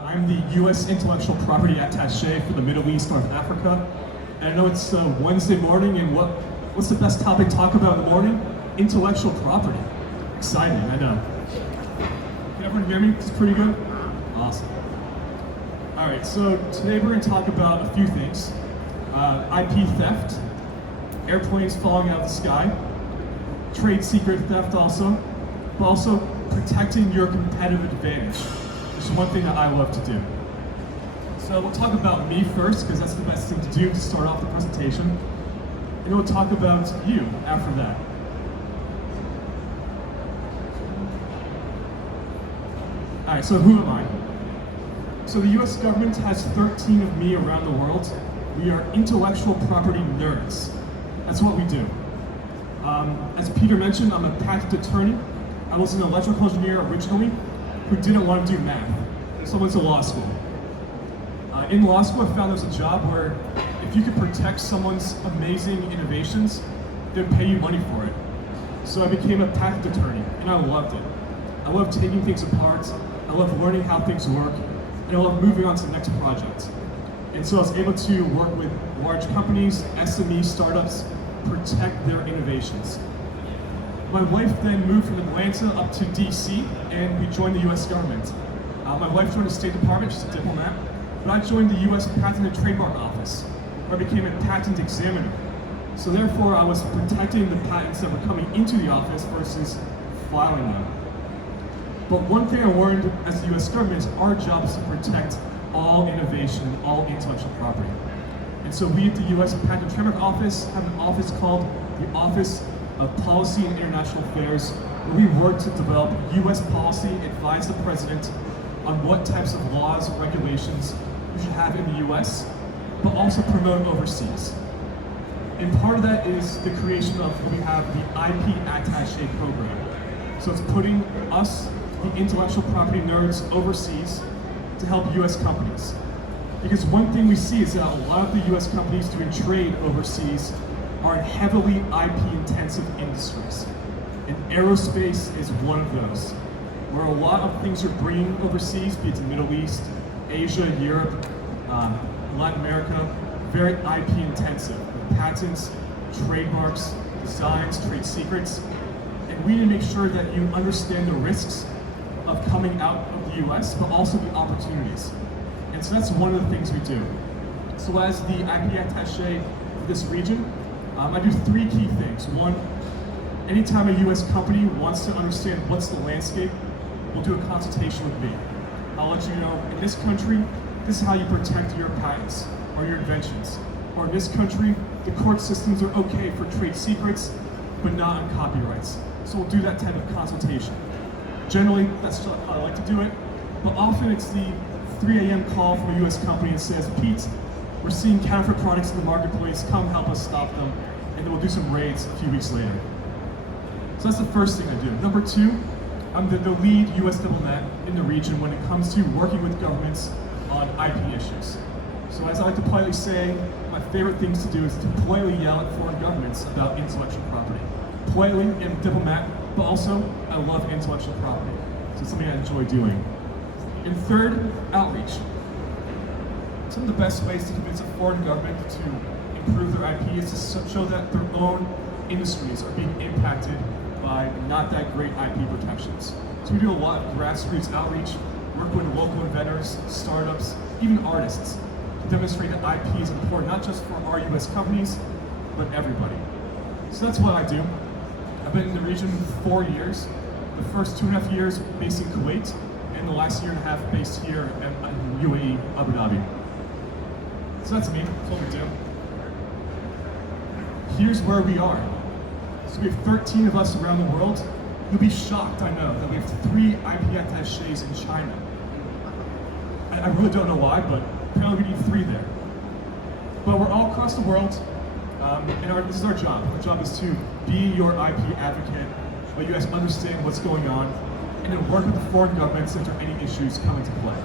I'm the U.S. Intellectual Property Attaché for the Middle East, North Africa. And I know it's Wednesday morning, and what's the best topic to talk about in the morning? Intellectual property. Exciting, I know. Can everyone hear me? It's pretty good? Awesome. All right, so today we're going to talk about a few things. IP theft, airplanes falling out of the sky, trade secret theft also, but also protecting your competitive advantage, which is one thing that I love to do. So we'll talk about me first, because that's the best thing to do to start off the presentation, and we'll talk about you after that. All right, so who am I? So the US government has 13 of me around the world. We are intellectual property nerds. That's what we do. As Peter mentioned, I'm a patent attorney. I was an electrical engineer originally who didn't want to do math, so I went to law school. In law school, I found there was a job where if you could protect someone's amazing innovations, they'd pay you money for it. So I became a patent attorney, and I loved it. I love taking things apart, I love learning how things work, and I love moving on to the next project. And so I was able to work with large companies, SME startups, protect their innovations. My wife then moved from Atlanta up to DC, and we joined the US government. My wife joined the State Department, she's a diplomat, but I joined the US Patent and Trademark Office, where I became a patent examiner. So therefore, I was protecting the patents that were coming into the office versus filing them. But one thing I learned as the US government is our job is to protect all innovation and all intellectual property. And so we at the US Patent and Trademark Office have an office called the Office of Policy and International Affairs, where we work to develop US policy, advise the president on what types of laws and regulations we should have in the US, but also promote overseas. And part of that is the creation of what we have the IP Attaché program. So it's putting us, the intellectual property nerds, overseas to help US companies. Because one thing we see is that a lot of the US companies doing trade overseas are in heavily IP-intensive industries. And aerospace is one of those, where a lot of things are bringing overseas, be it the Middle East, Asia, Europe, Latin America, very IP-intensive. Patents, trademarks, designs, trade secrets. And we need to make sure that you understand the risks of coming out of the US, but also the opportunities. And so that's one of the things we do. So as the IP Attaché for this region, I do three key things. One, anytime a US company wants to understand what's the landscape, we'll do a consultation with me. I'll let you know, in this country, this is how you protect your patents or your inventions. Or in this country, the court systems are okay for trade secrets, but not on copyrights. So we'll do that type of consultation. Generally, that's how I like to do it, but often it's the 3 a.m. call from a US company that says, Pete, we're seeing counterfeit products in the marketplace, come help us stop them, and then we'll do some raids a few weeks later. So that's the first thing I do. Number two, I'm the lead US diplomat in the region when it comes to working with governments on IP issues. So as I like to politely say, my favorite things to do is to politely yell at foreign governments about intellectual property. Politely, I'm a diplomat, but also I love intellectual property. So it's something I enjoy doing. And third, outreach. Some of the best ways to convince a foreign government to improve their IP is to show that their own industries are being impacted by not that great IP protections. So we do a lot of grassroots outreach, work with local inventors, startups, even artists, to demonstrate that IP is important not just for our US companies, but everybody. So that's what I do. I've been in the region 4 years. The first 2.5 years based in Kuwait, and the last 1.5 years based here in UAE, Abu Dhabi. So that's me, that's what we do. Here's where we are. So we have 13 of us around the world. You'll be shocked, I know, that we have 3 IP attachés in China. I really don't know why, but apparently we need 3 there. But we're all across the world, and this is our job. Our job is to be your IP advocate, let you guys understand what's going on, and then work with the foreign governments if there are any issues coming to play.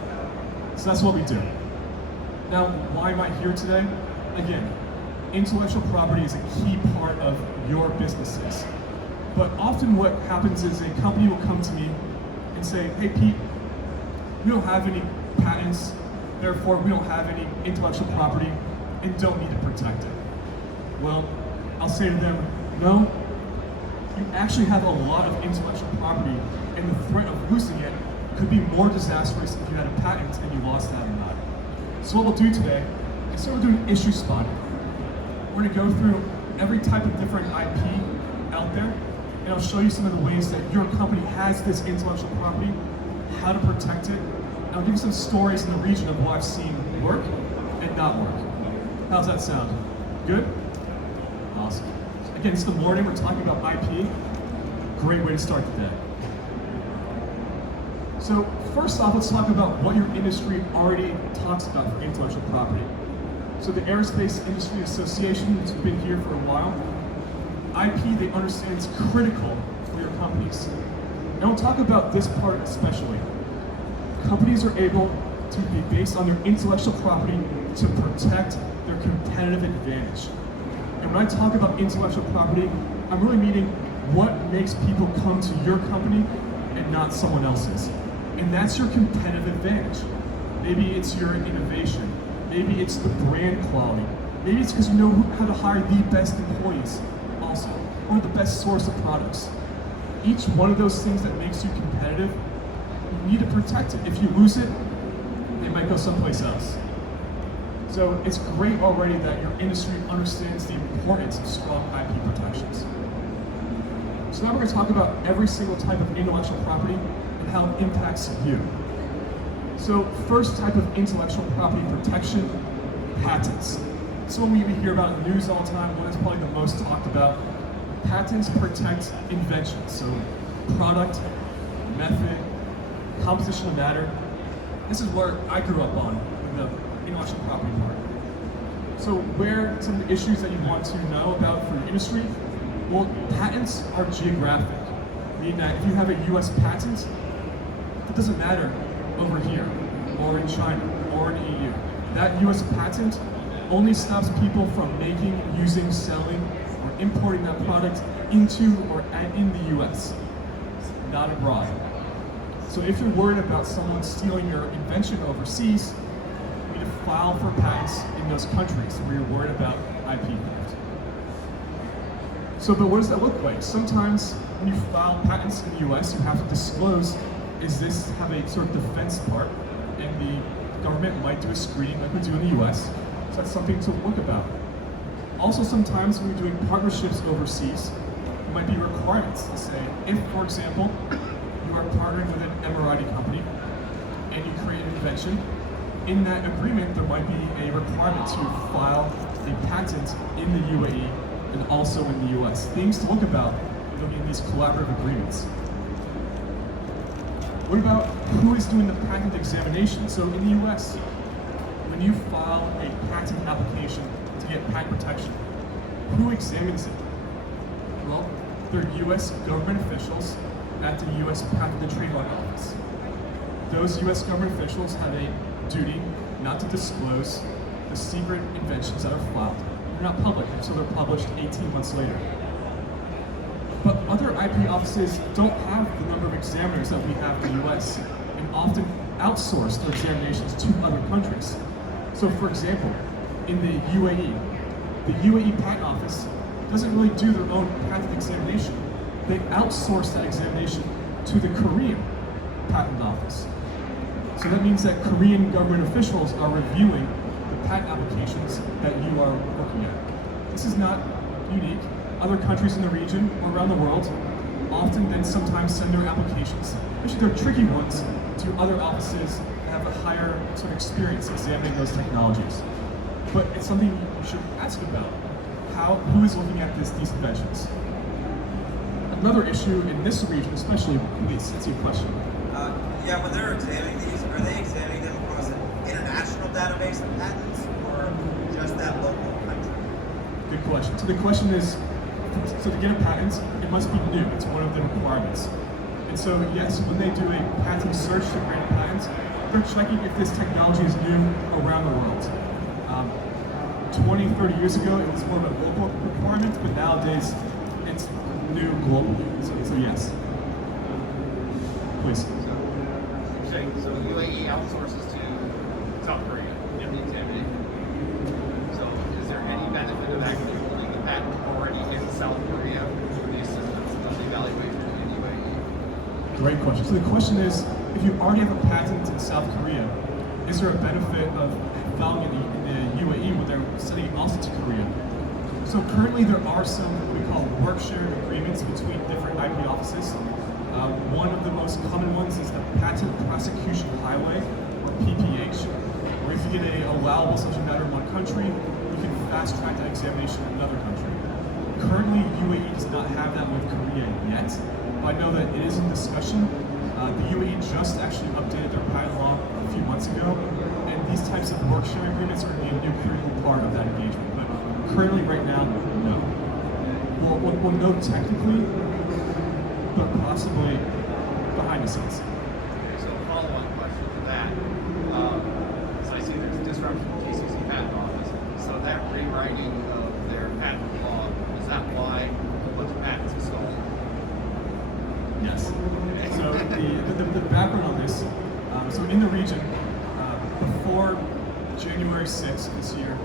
So that's what we do. Now, why am I here today? Again, intellectual property is a key part of your businesses. But often what happens is a company will come to me and say, hey Pete, we don't have any patents, therefore we don't have any intellectual property and don't need to protect it. Well, I'll say to them, no, you actually have a lot of intellectual property, and the threat of losing it could be more disastrous if you had a patent and you lost that or not. So what we'll do today is we're doing issue spotting. We're going to go through every type of different IP out there, and I'll show you some of the ways that your company has this intellectual property, how to protect it, and I'll give you some stories in the region of what I've seen work and not work. How's that sound? Good? Awesome. Again, it's the morning, we're talking about IP. Great way to start the day. So first off, let's talk about what your industry already talks about for intellectual property. So the Aerospace Industry Association has been here for a while. IP, they understand it's critical for your companies. And we'll talk about this part especially. Companies are able to be based on their intellectual property to protect their competitive advantage. And when I talk about intellectual property, I'm really meaning what makes people come to your company and not someone else's. And that's your competitive advantage. Maybe it's your innovation. Maybe it's the brand quality. Maybe it's because you know how to hire the best employees also, or the best source of products. Each one of those things that makes you competitive, you need to protect it. If you lose it, they might go someplace else. So it's great already that your industry understands the importance of strong IP protections. So now we're going to talk about every single type of intellectual property and how it impacts you. So first type of intellectual property protection, patents. It's one we hear about in the news all the time, one that's probably the most talked about. Patents protect inventions, so product, method, composition of matter. This is where I grew up on, in the intellectual property part. So where some of the issues that you want to know about for your industry? Well, patents are geographic, meaning that if you have a US patent, it doesn't matter over here, or in China, or in EU. That US patent only stops people from making, using, selling, or importing that product into or in the US, not abroad. So if you're worried about someone stealing your invention overseas, you need to file for patents in those countries where you're worried about IP theft. So, but what does that look like? Sometimes when you file patents in the US, you have to disclose, is this have a sort of defense part, and the government might do a screening like we do in the US, so that's something to look about. Also, sometimes when you're doing partnerships overseas, there might be requirements to say, if, for example, you are partnering with an Emirati company and you create an invention, in that agreement there might be a requirement to file a patent in the UAE and also in the US. Things to look about in these collaborative agreements. What about who is doing the patent examination? So in the US, when you file a patent application to get patent protection, who examines it? Well, they're US government officials at the US Patent and Trademark Office. Those US government officials have a duty not to disclose the secret inventions that are filed. They're not public until they're published 18 months later. But other IP offices don't have the number of examiners that we have in the US, and often outsource their examinations to other countries. So for example, in the UAE Patent Office doesn't really do their own patent examination. They outsource that examination to the Korean Patent Office. So that means that Korean government officials are reviewing the patent applications that you are looking at. This is not unique. Other countries in the region or around the world often then sometimes send their applications, especially their tricky ones, to other offices that have a higher sort of experience examining those technologies. But it's something you should ask about. Who is looking at these inventions? Another issue in this region, especially, please, that's your question. Yeah, when they're examining these, are they examining them across an international database of patents or just that local country? Good question. So the question is, so to get a patent, it must be new. It's one of the requirements. And so yes, when they do a patent search to grant a patent, they're checking if this technology is new around the world. 20, 30 years ago, it was more of a local requirement, but nowadays, it's new globally. So yes. Please. So UAE outsources to South Korea in the examination. So is there any benefit of actually holding the patent already in South Korea for the assistance of the evaluation in UAE? Great question. So the question is, if you already have a patent in South Korea, is there a benefit of filing in the UAE when they're sending it also to Korea? So currently there are some what we call work sharing agreements between different IP offices. One of the most common ones is the Patent Prosecution Highway, or PPH, where if you get a allowable subject matter in one country, you can fast track that examination in another country. Currently, UAE does not have that with Korea yet, but I know that it is in discussion. The UAE just actually updated their patent law a few months ago, and these types of work sharing agreements are going to be a new critical part of that engagement. But currently, right now, no. We'll know technically, but possibly behind the scenes. Okay, so a follow-on question to that. So I see there's disruption of GCC patent office. So that rewriting of their patent law, is that why a bunch of patents are stolen? Yes. So the background on this, so in the region, before January 6th this year,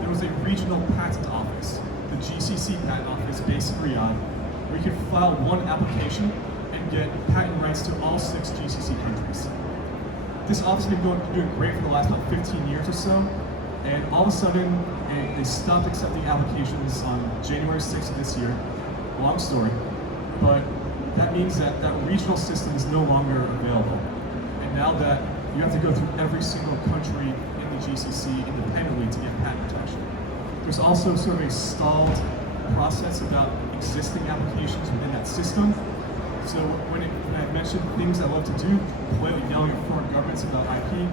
there was a regional patent office, the GCC patent office based in Riyadh, where you could file one application and get patent rights to all 6 GCC countries. This office has been doing great for the last about 15 years or so, and all of a sudden they stopped accepting applications on January 6th of this year. Long story, but that means that that regional system is no longer available. And now that you have to go through every single country in the GCC independently to get patent protection. There's also sort of a stalled process about existing applications within that system. So when I mentioned things I love to do, politely yelling at foreign governments about IP,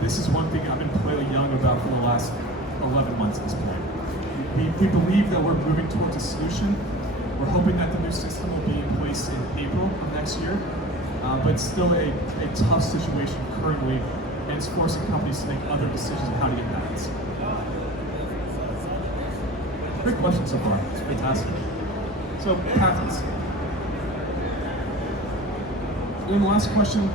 this is one thing I've been politely yelling about for the last 11 months at this point. We believe that we're moving towards a solution. We're hoping that the new system will be in place in April of next year, but it's still a tough situation currently, and it's forcing companies to make other decisions on how to get patents. Great question so far. It's fantastic. So, patents. And the last question,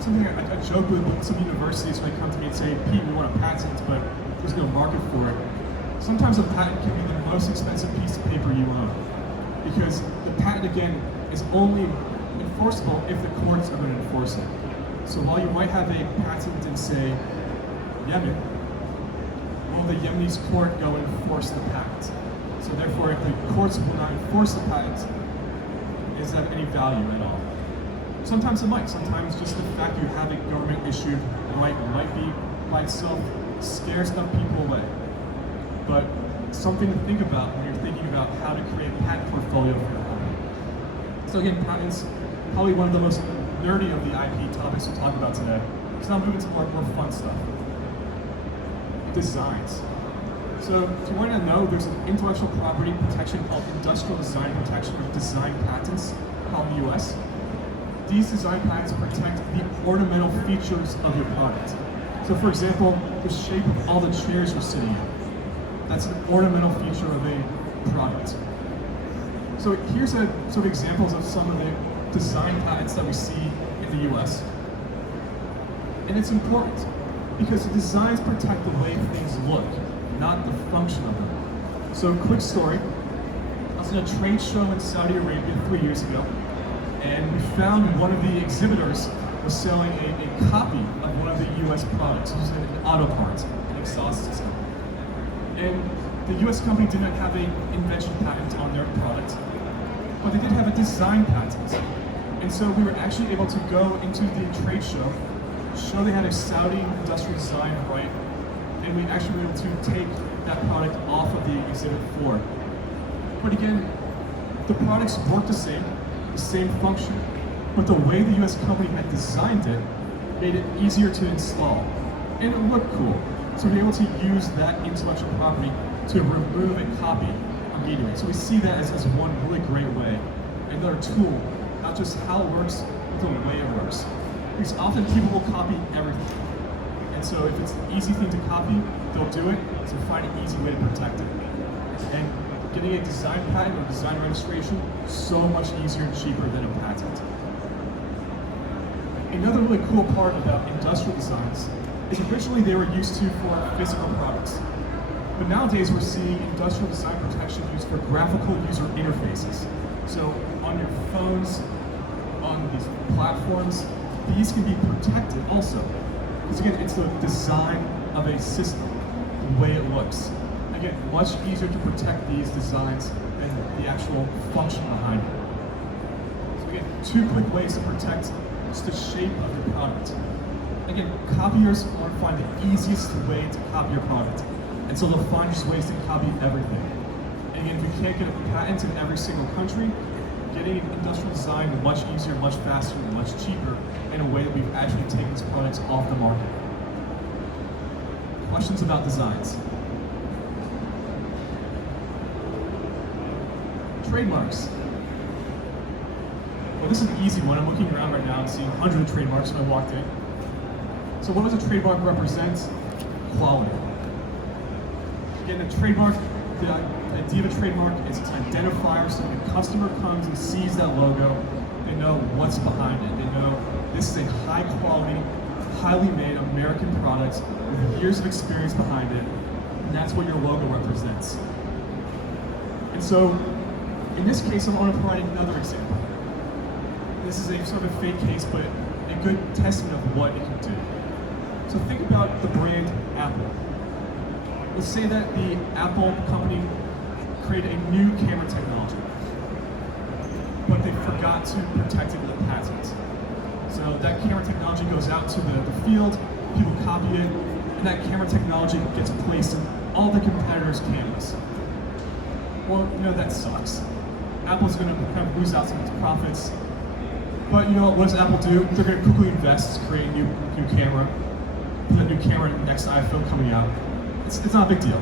something I joke with some universities when they come to me and say, Pete, we want a patent, but there's no market for it. Sometimes a patent can be the most expensive piece of paper you own, because the patent, again, is only enforceable if the courts are going to enforce it. So while you might have a patent in, say, Yemen, will the Yemeni court go and enforce the patent? So therefore, if the courts will not enforce the patent, is that any value at all? Sometimes it might. Sometimes just the fact you have a government-issued right might be, by itself, scares enough people away. But something to think about when you're thinking about how to create a patent portfolio for your company. So again, patents, probably one of the most nerdy of the IP topics we'll talk about today. So now moving to more fun stuff. Designs. So if you want to know, there's an intellectual property protection called industrial design protection, or design patents, called in the US. These design patents protect the ornamental features of your product. So for example, the shape of all the chairs you're sitting in. That's an ornamental feature of a product. So here's some examples of some of the design patents that we see in the US. And it's important because the designs protect the way things look, not the function of them. So quick story, I was in a trade show in Saudi Arabia 3 years ago, and we found one of the exhibitors was selling a copy of one of the US products. It was an auto part, an exhaust system. And the US company did not have an invention patent on their product, but they did have a design patent. And so we were actually able to go into the trade show they had a Saudi industrial design right, and we actually were able to take that product off of the exhibit floor. But again, the products work the same function, but the way the US company had designed it made it easier to install, and it looked cool. So we're able to use that intellectual property to remove a copy immediately. So we see that as one really great way, another tool, not just how it works, but the way it works. Because often people will copy everything. And so if it's an easy thing to copy, they'll do it, so find an easy way to protect it. And getting a design patent or design registration, so much easier and cheaper than a patent. Another really cool part about industrial designs is originally they were used to for physical products. But nowadays we're seeing industrial design protection used for graphical user interfaces. So on your phones, on these platforms, these can be protected also. Because again, it's the design of a system, the way it looks. Again, much easier to protect these designs than the actual function behind it. So again, two quick ways to protect just the shape of your product. Again, copiers want to find the easiest way to copy your product. And so they'll find just ways to copy everything. And again, if we can't get a patent in every single country, getting industrial design much easier, much faster, and much cheaper in a way that we've actually taken these products off the market. Questions about designs? Trademarks. Well, this is an easy one. I'm looking around right now and seeing hundreds of trademarks when I walked in. So what does a trademark represent? Quality. Again, a trademark, the idea of a trademark is it's an identifier, so when a customer comes and sees that logo, they know what's behind it. They know this is a high quality, highly made American product with years of experience behind it, and that's what your logo represents. And so, in this case, I want to provide another example. This is a sort of a fake case, but a good testament of what it can do. So think about the brand Apple. Let's say that the Apple company created a new camera technology, but they forgot to protect it with a patent. So that camera technology goes out to the field, people copy it, and that camera technology gets placed in all the competitors' cameras. Well, that sucks. Apple's going to kind of lose out some of its profits. But what does Apple do? They're going to quickly invest to create a new camera, put that new camera in the next iPhone coming out. It's not a big deal.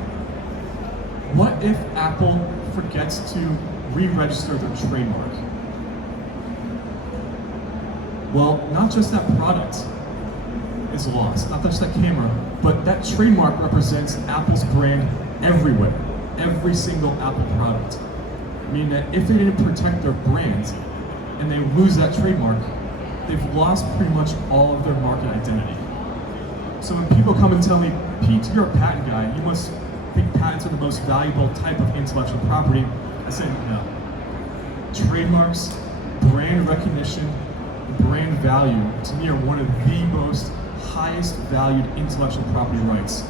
What if Apple forgets to re-register their trademark? Well, not just that product is lost, not just that camera, but that trademark represents Apple's brand everywhere, every single Apple product. Meaning that if they didn't protect their brand and they lose that trademark, they've lost pretty much all of their market identity. So when people come and tell me, Pete, you're a patent guy, you must think patents are the most valuable type of intellectual property, I say no. Trademarks, brand recognition, brand value, to me, are one of the most highest valued intellectual property rights.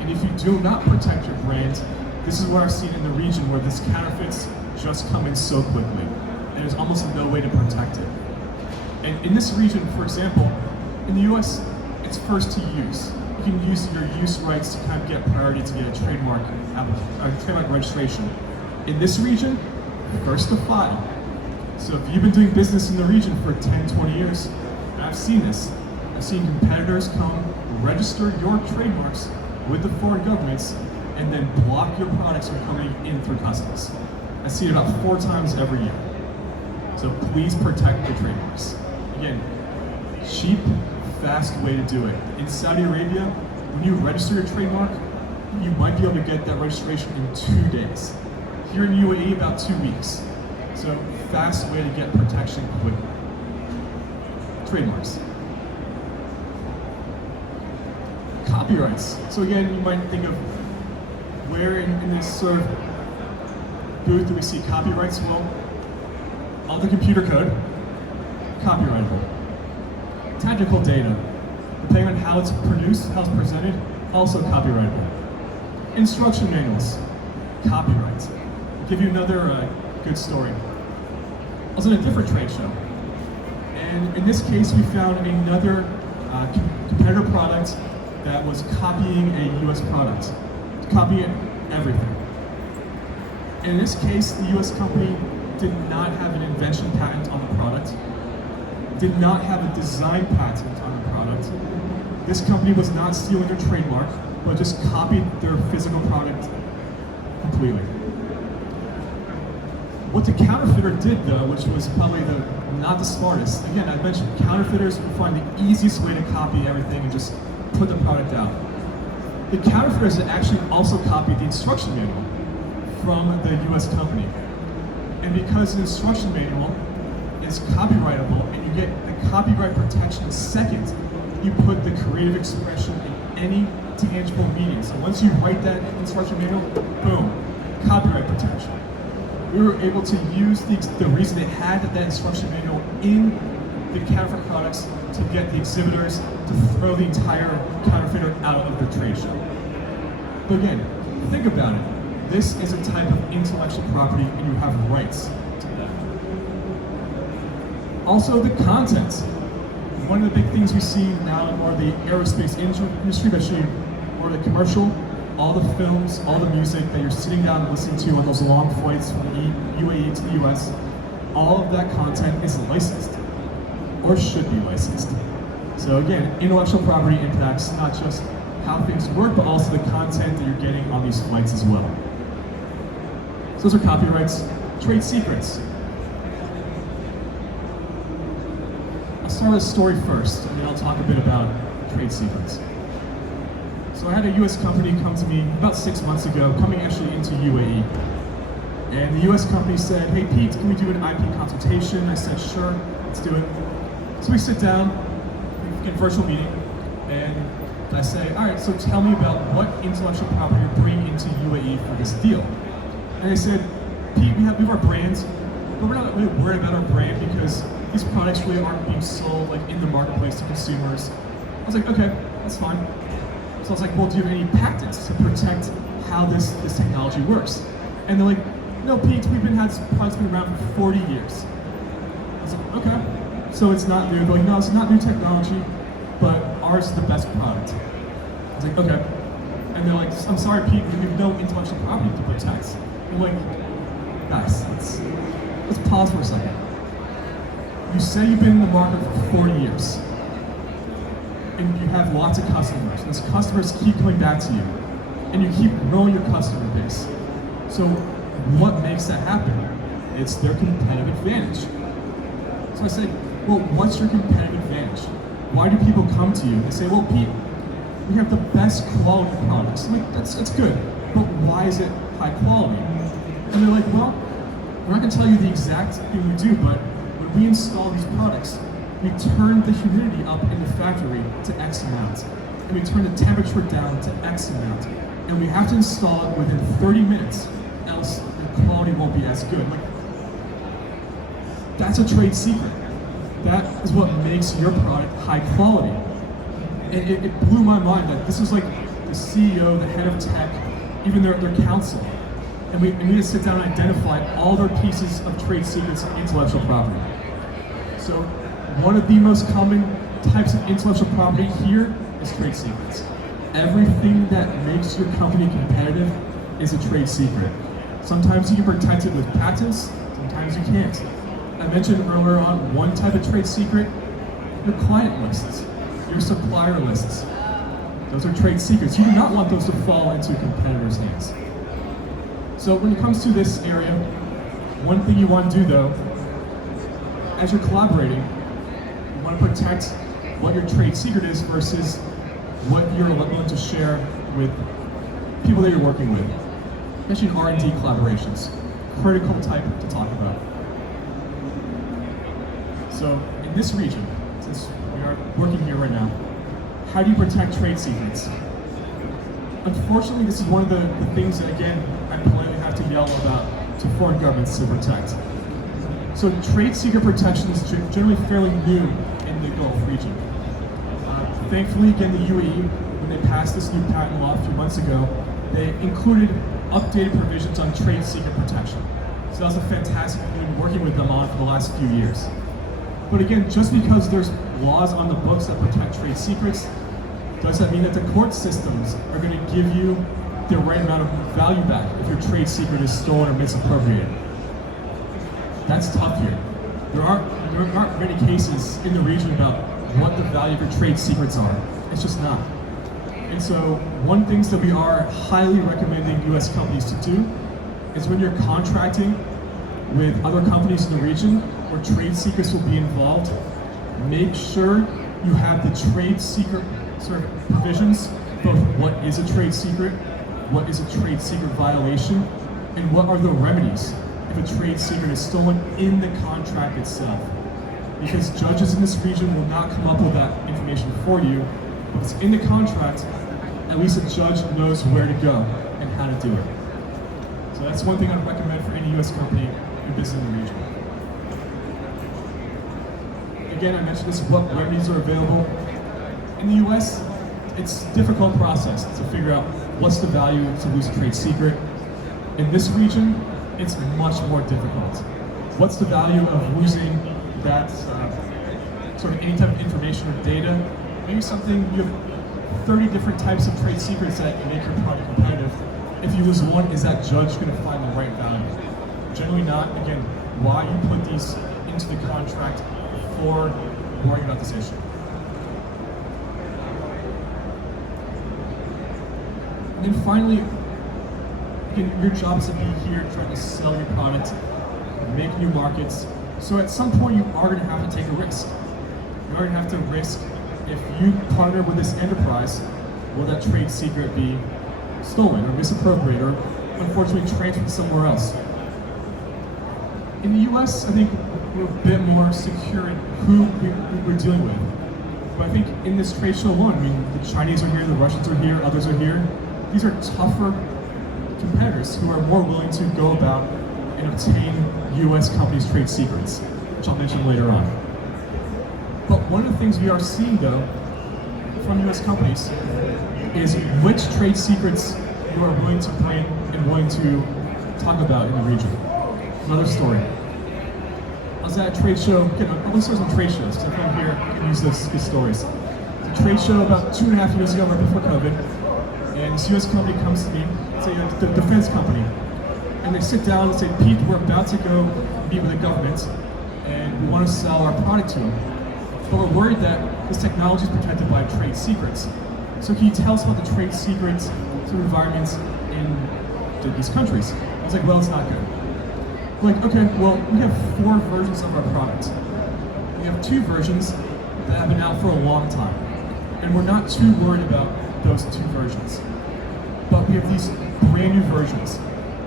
And if you do not protect your brand, this is what I've seen in the region where these counterfeits just come in so quickly, and there's almost no way to protect it. And in this region, for example, in the US, it's first to use. You can use your use rights to kind of get priority to get a trademark registration. In this region, first to file. So if you've been doing business in the region for 10, 20 years, and I've seen this. I've seen competitors come, register your trademarks with the foreign governments, and then block your products from coming in through customs. I see it about 4 times every year. So please protect your trademarks. Again, cheap, fast way to do it. In Saudi Arabia, when you register your trademark, you might be able to get that registration in 2 days. Here in UAE, about 2 weeks. So fast way to get protection quickly. Trademarks. Copyrights. So again, you might think of where in this sort of booth do we see copyrights? Well, all the computer code, copyrightable. Technical data, depending on how it's produced, how it's presented, also copyrightable. Instruction manuals, copyright. I'll give you another good story. I was in a different trade show, and in this case we found another competitor product that was copying a US product, copying everything. And in this case, the US company did not have an invention patent on the product, did not have a design patent on the product. This company was not stealing their trademark, but just copied their physical product completely. What the counterfeiter did though, which was probably not the smartest, again, I mentioned counterfeiters will find the easiest way to copy everything and just put the product out. The counterfeiters actually also copied the instruction manual from the US company. And because the instruction manual is copyrightable and you get the copyright protection the second you put the creative expression in any tangible meaning. So once you write that instruction manual, boom, copyright protection. We were able to use the reason it had that instruction manual in the counterfeit products to get the exhibitors to throw the entire counterfeiter out of the trade show. But again, think about it. This is a type of intellectual property and you have rights to that. Also the content. One of the big things we see now in more of the aerospace industry, especially more of the commercial, all the films, all the music that you're sitting down and listening to on those long flights from the UAE to the US, all of that content is licensed, or should be licensed. So again, intellectual property impacts not just how things work, but also the content that you're getting on these flights as well. So those are copyrights. Trade secrets. I'll start with a story first, and then I'll talk a bit about trade secrets. So I had a US company come to me about 6 months ago, coming actually into UAE. And the US company said, hey Pete, can we do an IP consultation? I said, sure, let's do it. So we sit down in virtual meeting, and I say, all right, so tell me about what intellectual property you're bringing into UAE for this deal. And they said, Pete, we have our brands, but we're not really worried about our brand because these products really aren't being sold like in the marketplace to consumers. I was like, okay, that's fine. So I was like, well, do you have any patents to protect how this technology works? And they're like, no, Pete, this product's been around for 40 years. I was like, okay. So it's not new. They're like, no, it's not new technology, but ours is the best product. I was like, okay. And they're like, I'm sorry, Pete, we have no intellectual property to protect. I'm like, guys, let's pause for a second. You say you've been in the market for 40 years, and you have lots of customers. Those customers keep coming back to you, and you keep growing your customer base. So what makes that happen? It's their competitive advantage. So I say, well, what's your competitive advantage? Why do people come to you? They say, well, Pete, we have the best quality products. I'm like, that's good, but why is it high quality? And they're like, well, we're not gonna tell you the exact thing we do, but when we install these products, we turn the humidity up in the factory to X amount, and we turn the temperature down to X amount, and we have to install it within 30 minutes, else the quality won't be as good. Like, that's a trade secret. That is what makes your product high quality. And it blew my mind that this was like the CEO, the head of tech, even their counsel. And we need to sit down and identify all their pieces of trade secrets and intellectual property. So one of the most common types of intellectual property here is trade secrets. Everything that makes your company competitive is a trade secret. Sometimes you can protect it with patents, sometimes you can't. I mentioned earlier on one type of trade secret, your client lists, your supplier lists. Those are trade secrets. You do not want those to fall into competitors' hands. So when it comes to this area, one thing you want to do though, as you're collaborating, you want to protect what your trade secret is versus what you're willing to share with people that you're working with, especially in R&D collaborations. Critical type to talk about. So in this region, since we are working here right now, how do you protect trade secrets? Unfortunately, this is one of the things that, again, I politely have to yell about to foreign governments to protect. So trade secret protection is generally fairly new in the Gulf region. Thankfully, again, the UAE, when they passed this new patent law a few months ago, they included updated provisions on trade secret protection. So that was a fantastic thing we've been working with them on for the last few years. But again, just because there's laws on the books that protect trade secrets, does that mean that the court systems are going to give you the right amount of value back if your trade secret is stolen or misappropriated? That's tough here. There aren't many cases in the region about what the value of your trade secrets are. It's just not. And so one thing that we are highly recommending US companies to do is when you're contracting with other companies in the region where trade secrets will be involved, make sure you have the trade secret sort of provisions, both what is a trade secret, what is a trade secret violation, and what are the remedies if a trade secret is stolen in the contract itself. Because judges in this region will not come up with that information for you. If it's in the contract, at least a judge knows where to go and how to do it. So that's one thing I'd recommend for any US company in business in the region. Again, I mentioned this, what remedies are available. In the US, it's a difficult process to figure out what's the value to lose a trade secret. In this region, it's much more difficult. What's the value of losing that sort of any type of information or data? Maybe something, you have 30 different types of trade secrets that make your product competitive. If you lose one, is that judge going to find the right value? Generally not. Again, why you put these into the contract before worrying about this issue. And then finally, again, your job is to be here trying to sell your product, make new markets. So at some point you are going to have to take a risk. You are going to have to risk, if you partner with this enterprise, will that trade secret be stolen or misappropriated or unfortunately transferred somewhere else? In the US, I think we're a bit more secure in who we're dealing with. But I think in this trade show alone, I mean, the Chinese are here, the Russians are here, others are here. These are tougher competitors who are more willing to go about and obtain US companies' trade secrets, which I'll mention later on. But one of the things we are seeing, though, from US companies is which trade secrets you are willing to bring and willing to talk about in the region. Another story. I was at a trade show, again, I'll list some trade shows, because I come here and use those good stories. It's a trade show about 2.5 years ago, right before COVID, and this US company comes to me, say the defense company, and they sit down and say, Pete, we're about to go meet with the government, and we want to sell our product to them. But we're worried that this technology is protected by trade secrets. So can you tell us about the trade secrets sort of environments in these countries? I was like, well, it's not good. We're like, okay, well, we have 4 versions of our product. We have 2 versions that have been out for a long time. And we're not too worried about those 2 versions. But we have these brand new versions.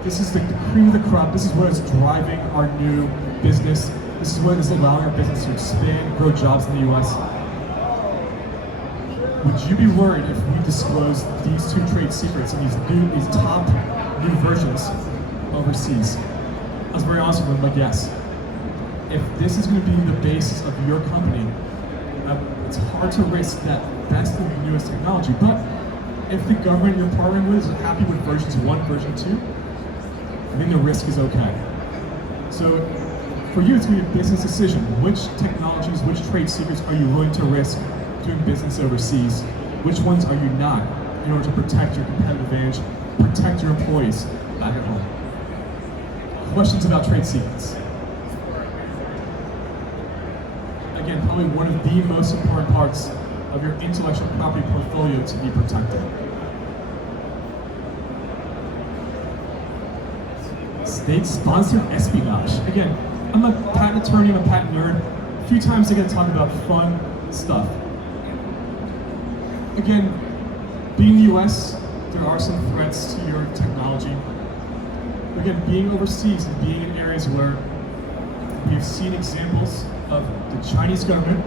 This is the cream of the crop. This is what is driving our new business. This is what is allowing our business to expand, grow jobs in the US. Would you be worried if we disclosed these 2 trade secrets and these top new versions overseas? I was very honest with them, like, yes. If this is going to be the basis of your company, it's hard to risk that best in the newest technology. But if the government you're partnering with is happy with versions 1, version 2, I think the risk is okay. So for you, it's going to be a business decision. Which technologies, which trade secrets are you willing to risk doing business overseas? Which ones are you not, in order to protect your competitive advantage, protect your employees back at home? Questions about trade secrets? Again, probably one of the most important parts of your intellectual property portfolio to be protected. State-sponsored espionage. Again, I'm a patent attorney, I'm a patent nerd. A few times I get to talk about fun stuff. Again, being in the US, there are some threats to your technology. Again, being overseas and being in areas where we've seen examples of the Chinese government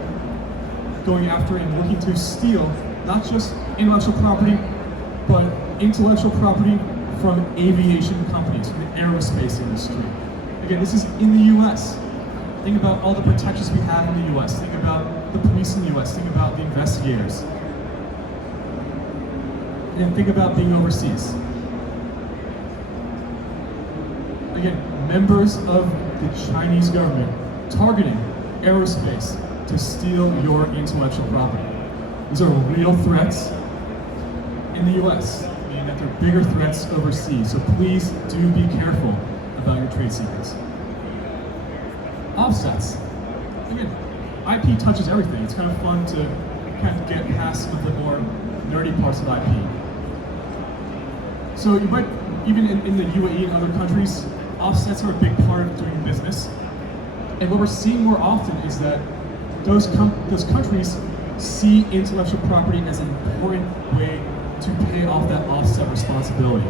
going after and looking to steal not just intellectual property, but intellectual property from aviation companies, from the aerospace industry. Again, this is in the US. Think about all the protections we have in the US. Think about the police in the US. Think about the investigators. And think about being overseas. Again, members of the Chinese government targeting aerospace to steal your intellectual property. These are real threats in the US, and that they're bigger threats overseas. So please do be careful about your trade secrets. Offsets. Again, IP touches everything. It's kind of fun to kind of get past some of the more nerdy parts of IP. So you might, even in the UAE and other countries, offsets are a big part of doing business. And what we're seeing more often is that those countries see intellectual property as an important way to pay off that offset responsibility.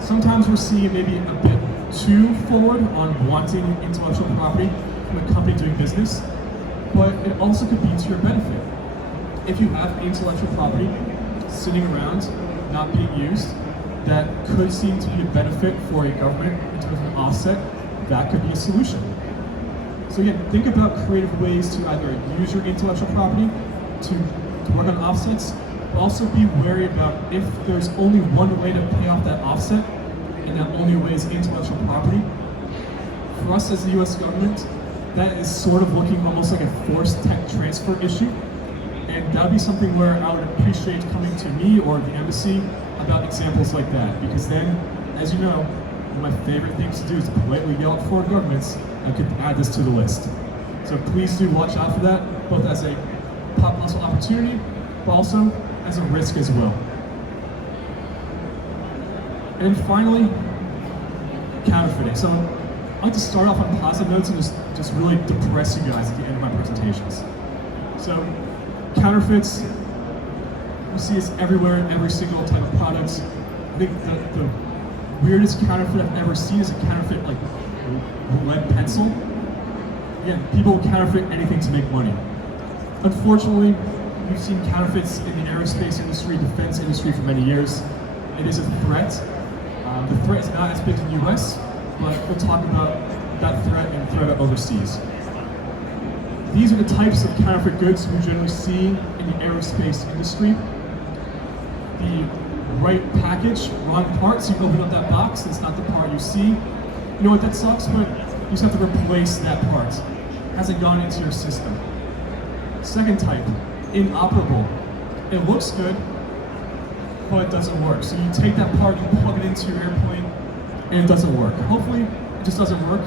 Sometimes we're seeing it maybe a bit too forward on wanting intellectual property from a company doing business, but it also could be to your benefit. If you have intellectual property, sitting around, not being used, that could seem to be a benefit for a government in terms of an offset, that could be a solution. So again, think about creative ways to either use your intellectual property to work on offsets, but also be wary about if there's only one way to pay off that offset, and that only way is intellectual property. For us as the US government, that is sort of looking almost like a forced tech transfer issue. And that would be something where I would appreciate coming to me or the embassy about examples like that. Because then, as you know, one of my favorite things to do is to politely yell at foreign governments. I could add this to the list. So please do watch out for that, both as a possible opportunity, but also as a risk as well. And then finally, counterfeiting. So I'd like to start off on positive notes and just really depress you guys at the end of my presentations. So counterfeits, we see this everywhere in every single type of product. I think the weirdest counterfeit I've ever seen is a counterfeit like lead pencil. Again, people counterfeit anything to make money. Unfortunately, we've seen counterfeits in the aerospace industry, defense industry for many years. It is a threat. The threat is not as big in the US, but we'll talk about that threat and threat overseas. These are the types of counterfeit goods we generally see in the aerospace industry. The right package, wrong part, so you open up that box, it's not the part you see. You know what, that sucks, but you just have to replace that part. It hasn't gone into your system. Second type, inoperable. It looks good, but it doesn't work. So you take that part, you plug it into your airplane, and it doesn't work. Hopefully, it just doesn't work,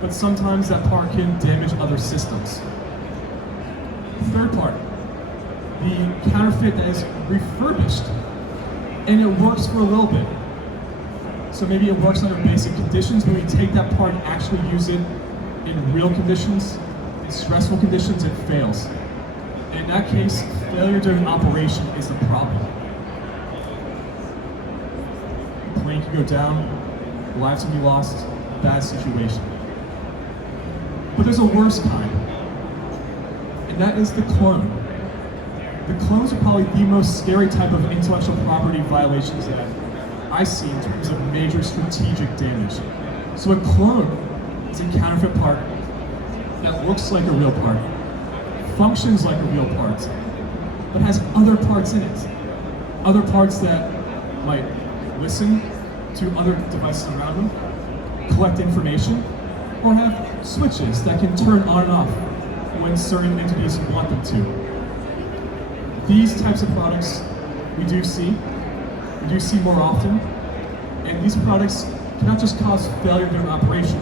but sometimes that part can damage other systems. Third part, the counterfeit that is refurbished, and it works for a little bit. So maybe it works under basic conditions, but when you take that part and actually use it in real conditions, in stressful conditions, it fails. In that case, failure during operation is the problem. The plane can go down, lives can be lost, bad situation. But there's a worse kind, and that is the clone. The clones are probably the most scary type of intellectual property violations that I see in terms of major strategic damage. So a clone is a counterfeit part that looks like a real part, functions like a real part, but has other parts in it. Other parts that might listen to other devices around them, collect information, or have switches that can turn on and off when certain entities want them to. These types of products we do see more often, and these products cannot just cause failure during operation,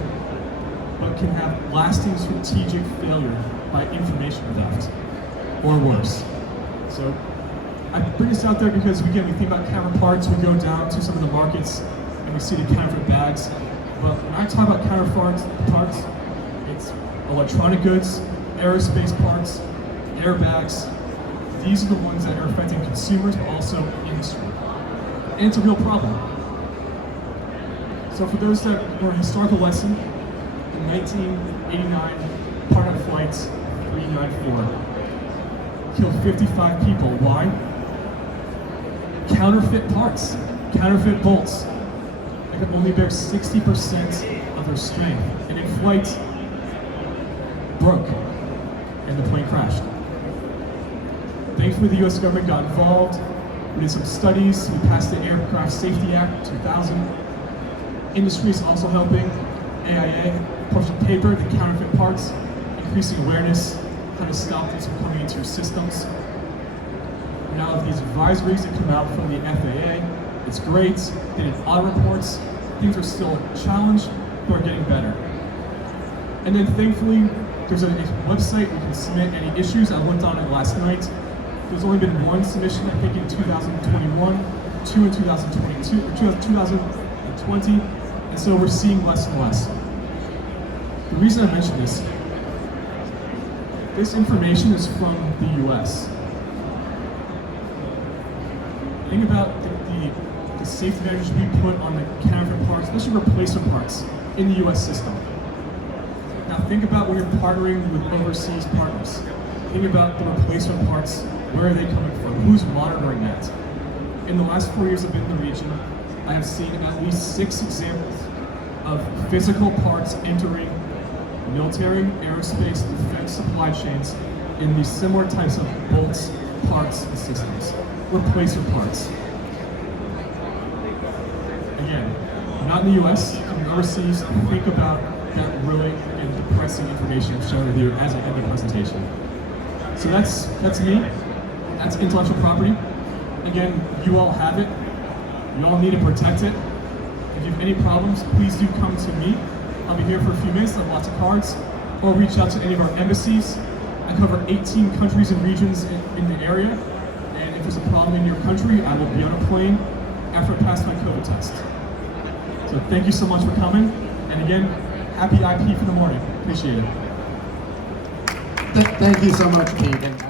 but can have lasting strategic failure by information theft, or worse. So I bring this out there because again, we think about counterfeit parts, we go down to some of the markets and we see the counterfeit bags. But when I talk about counterfeit parts, it's electronic goods, aerospace parts, airbags. These are the ones that are affecting consumers, but also industry. And it's a real problem. So for those that were a historical lesson, in 1989, partner flight 394 killed 55 people. Why? Counterfeit parts, counterfeit bolts. They could only bear 60% of their strength. And in flight, broke, and the plane crashed. Thankfully, the US government got involved. We did some studies. We passed the Aircraft Safety Act 2000. Industry is also helping. AIA published a paper, the counterfeit parts, increasing awareness, kind of stop these from coming into your systems. We now have these advisories that come out from the FAA. It's great. They did audit reports. Things are still a challenge, but are getting better. And then thankfully, there's a website we can submit any issues. I looked on it last night. There's only been one submission, I think, in 2021, two in 2022, or 2020, and so we're seeing less and less. The reason I mention this information is from the US. Think about the safety measures we put on the counterfeit parts, especially replacement parts, in the US system. Now think about when you're partnering with overseas partners. Think about the replacement parts. Where are they coming from? Who's monitoring that? in the last 4 years I've been in the region, I have seen at least 6 examples of physical parts entering military, aerospace, defense supply chains in these similar types of bolts, parts, and systems. Replacer parts. Again, not in the US, in overseas, think about that really and depressing information I'm sharing with you as I end the presentation. So that's me. That's intellectual property. Again, you all have it. You all need to protect it. If you have any problems, please do come to me. I'll be here for a few minutes, I have lots of cards. Or reach out to any of our embassies. I cover 18 countries and regions in the area. And if there's a problem in your country, I will be on a plane after I pass my COVID test. So thank you so much for coming. And again, happy IP for the morning. Appreciate it. Thank you so much, Pete. And